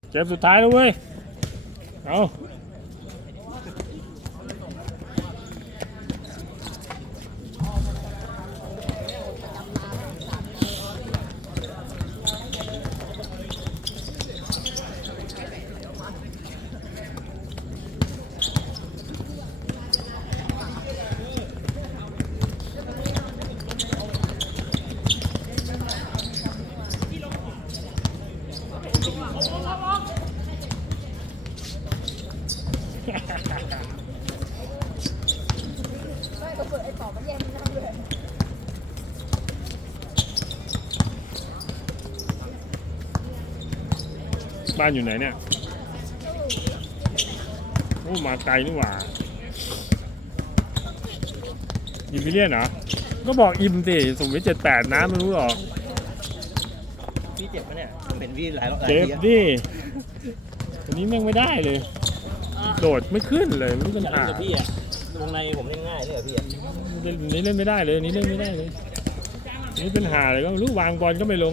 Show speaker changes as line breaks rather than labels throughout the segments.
เกมสุดท้ายแล้วเว้ยเอาบ้านอยู่ไหนเนี่ยโอ้มาไกลนี่หว่าอิมพิเรียนเหรอก็บอกอิมสิสมมติ78นะไม่รู้หรอก
พี่เจ็บปะเนี่ยผมเป็นพี่หลายรอบ
เจ็บดิอันนี้แม่งไม่ได้เลยโดดไม่ขึ้นเลยไม่รู้ปัญหา
พี่อะวงในผมเล่นง่ายเลยพี่อะ
นี่เล่นไม่ได้เลยนี่เล่นไม่ได้เลยนี่เป็นหาเลยก็รู้วางบอลก็ไม่ลง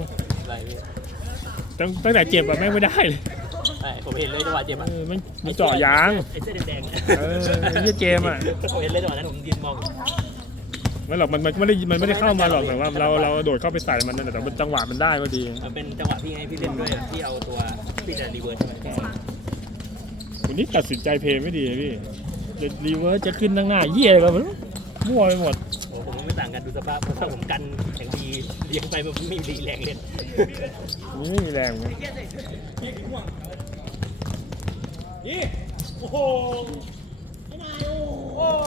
ตั้งแต่เจ็บอะแม่งไม่ได้เลย
ใช่ผมเห็นเลยจังหวะเจ็บอะ
มันเจาะยาง
ไอ้เสื้อแดง
นี่เจมอะ
ผมเห็นเลยจังหวะนั้นผมยืนมอง
ไม่หรอกมันไม่ได้เข้ามาหรอกแต่ว่าเราโดดเข้าไปใส่มันนั่นแต่จังหวะมันได้พอดี
มันเป็นจังหวะพี่ไงพี่เล่นด้วยพี่เอาตัวพี่จะรีเวิร์สใช่ไหม
วันนี้ตัดสินใจเพลย์ไม่ดีพี่จะรีเวิร์สจะขึ้นข้างหน้าเยี่ยเลยมันมั่วไปหมด
โอ้ผมไม่ต่างกันดูสภาพถ้าผมกันแข่งดีเลี้ยงไปมันไม่มีแรงเล่น
ไม่มีแรงเลย
โอ้โหไอ้นายโอ้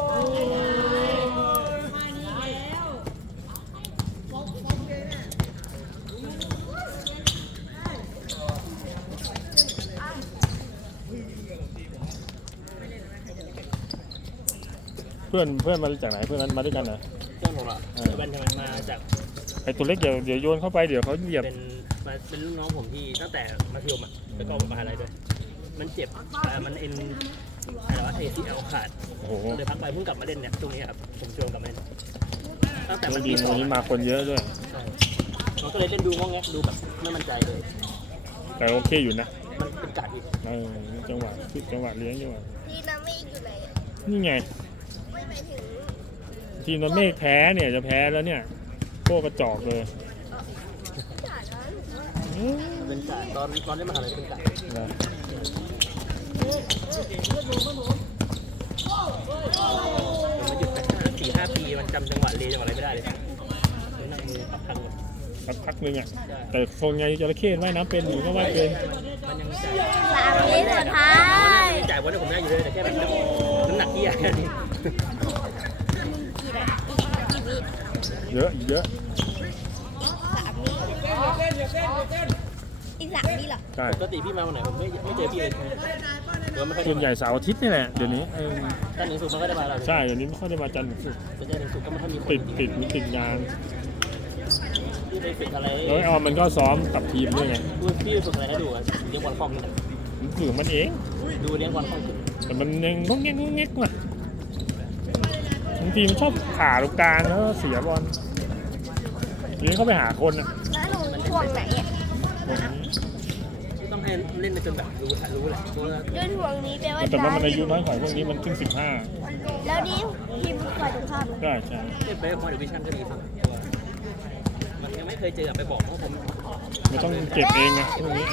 เพื่อนมาจากไหนเพื่อนมาด้วยกันเหรอ
เพื่อนผมอ่ะเป็นทำไมมาจาก
ไอ้ตัวเล็กเดี๋ยวโยนเข้าไปเดี๋ยวเขาเหยียบ
เป็นลูกน้องผมที่ตั้งแต่มัธยมอ่ะแล้วก็มหาลัยด้วยมันเจ็บมันเอ็นอะไรวะ ACL ขาดเลยพักไปเพิ่งกลับมาเล่นเนี่ยช่วงนี้ครับผมชวนกลับมาเล่นตั้งแต่มัน
ปี2นี้มาคนเยอะด้วย
มันก็เลยเล่นดูงงแงดูแบบไม่มั่นใจเลย
แต่โอเคอยู่นะ
มันเป็นการอีก
จังหวะเลี้ยงจังหวะ
ทีน้ำเมฆอยู่ไหน
นี่ไง
ไม่หมายถึง
ทีน้ำเมฆแพ้เนี่ยจะแพ้แล้วเนี่ยโค้กระจอกเลย
เป็นการตอนเล่นมหาลัยเป็นการมันหยุดไป4-5 ปีมันจำจังหวะเรียจังหวะอะไรไม่ได้เลยนั่งมือ
พักนึงอ่ะแต่คงไงจระเข้ว่ายน้ำเป็นอยู่ก็ว่ายเป็น
มันยังจ่
าย3 วิสุดท้าย
จ่ายวันนี้ผมได้อยู่เลยแต่แค่แบบน้ำหนักที่แค่นี้
เยอะ
3 วิอีก3 วิหรอ
ใช่
ปกติพี่มาวันไหนผมไม่เจอพี่เลย
ส่วนใหญ่เสาร์อาทิตย์นี่แหละเดี๋ยวนี้
จันทร์ถึงศุกร์มันก็ได้มาแล้ว
ใช่เดี๋ยวนี้ไม่ค่อยได้มาจันทร์ถึงศุกร์
จันทร์ถึงศุกร์ก็ไม่ค่อยมีคน
ติดงาน
พี่ไปฝึกอะไร
แล้วมันก็ซ้อมกับทีมด้วยไง
พี่ฝึกอะไรให้ดูเลี้ยงบอลฟองนี่
ฝึกมันเอง
ดูเลี้ยงบอลฟอง
แต่มันยังงงแงกว่ะบางทีมันชอบขาลูกกลางแล้วเสียบอลเลี้ยงเข้าไปหาคนอ่ะ
แล้วหนูห่วงไหนอ่ะ
ต้องให้เล่นจนแบบรู้แหละ
ยื่นห่วงนี้แปลว่า
แต่ว่ามันอายุน้อยกว่าพวกนี้มันขึ้น
แล้วนี่ทีมฝ่ายตรงข้าม
ใช่
เล่นไปพอเดวิชั่นก็ดีมันยังไม่เคยเจอไปบอกว่าผม
ไม่ต้องเก็บเองนะพวกนี้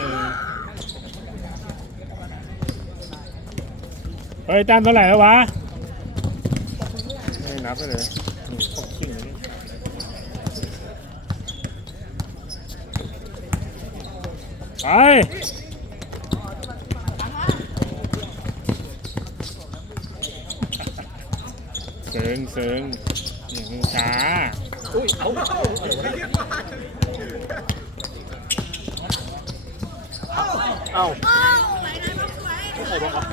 เฮ้ยแต้มเท่าไหร่แล้ววะไม่นับไปเลยพวกขี้นี่ไปเซิงนี่ช้า
อุ้ยเอาใครบอกว่า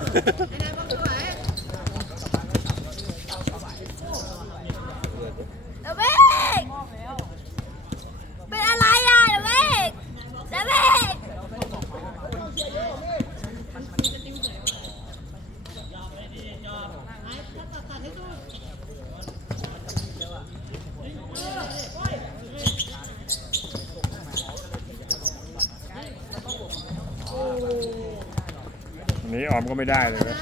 เบกเป็นอะไรอ่ะเบก
นี้ออมก็ไม่ได้เลยนะ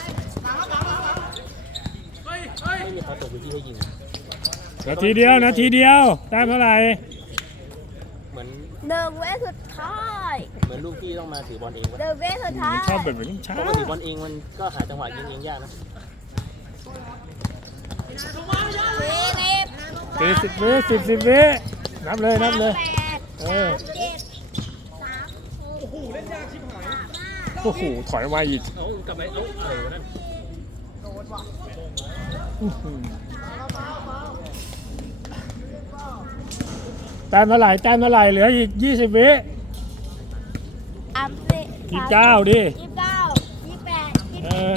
ไม่มีเขาตกพื้นที่ให้ยิง
นาทีเดียวแต้มเท่าไหร่
เหมือน
1 เวทสุดท้าย
เหมือนลูกพี่ต้องมาถือบอลเองวะ
1 เวทสุดท้าย
ชอบแบบนี้ช้า
ปกติบอลเองมันก็หาจังหวะยิงเองยากนะ
40 วินับเลยเออโอ้โหถอยมาอีก
เอากลับไปเอาอะไรวะนั่น
แต้มเท่าไหร่เหลืออีก20 วิ 29ดิ
29 28
เออ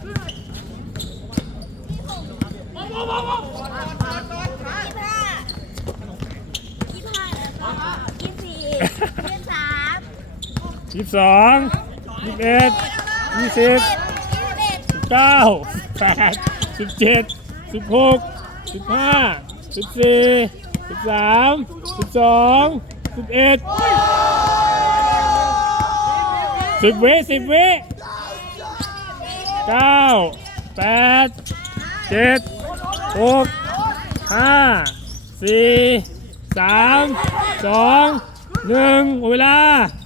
22 21 20 19 8 17 16 15 14 13 12 11 10 วิ9 8 7 6 5 4 3 2 1หมดเวลา